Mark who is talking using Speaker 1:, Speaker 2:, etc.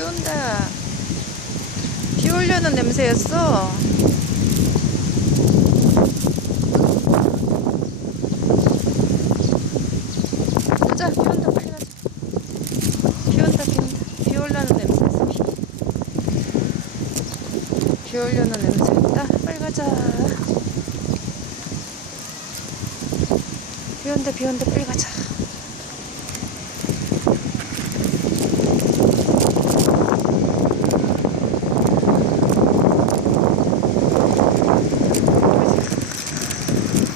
Speaker 1: 비 온다. 비 올려는 냄새였어. 가자, 비 온다, 빨리 가자. 비 온다, 비 온다. 비 올려는 냄새였어, 비. 비 올려는 냄새였다. 빨리 가자. 비 온다, 비 온다, 빨리 가자.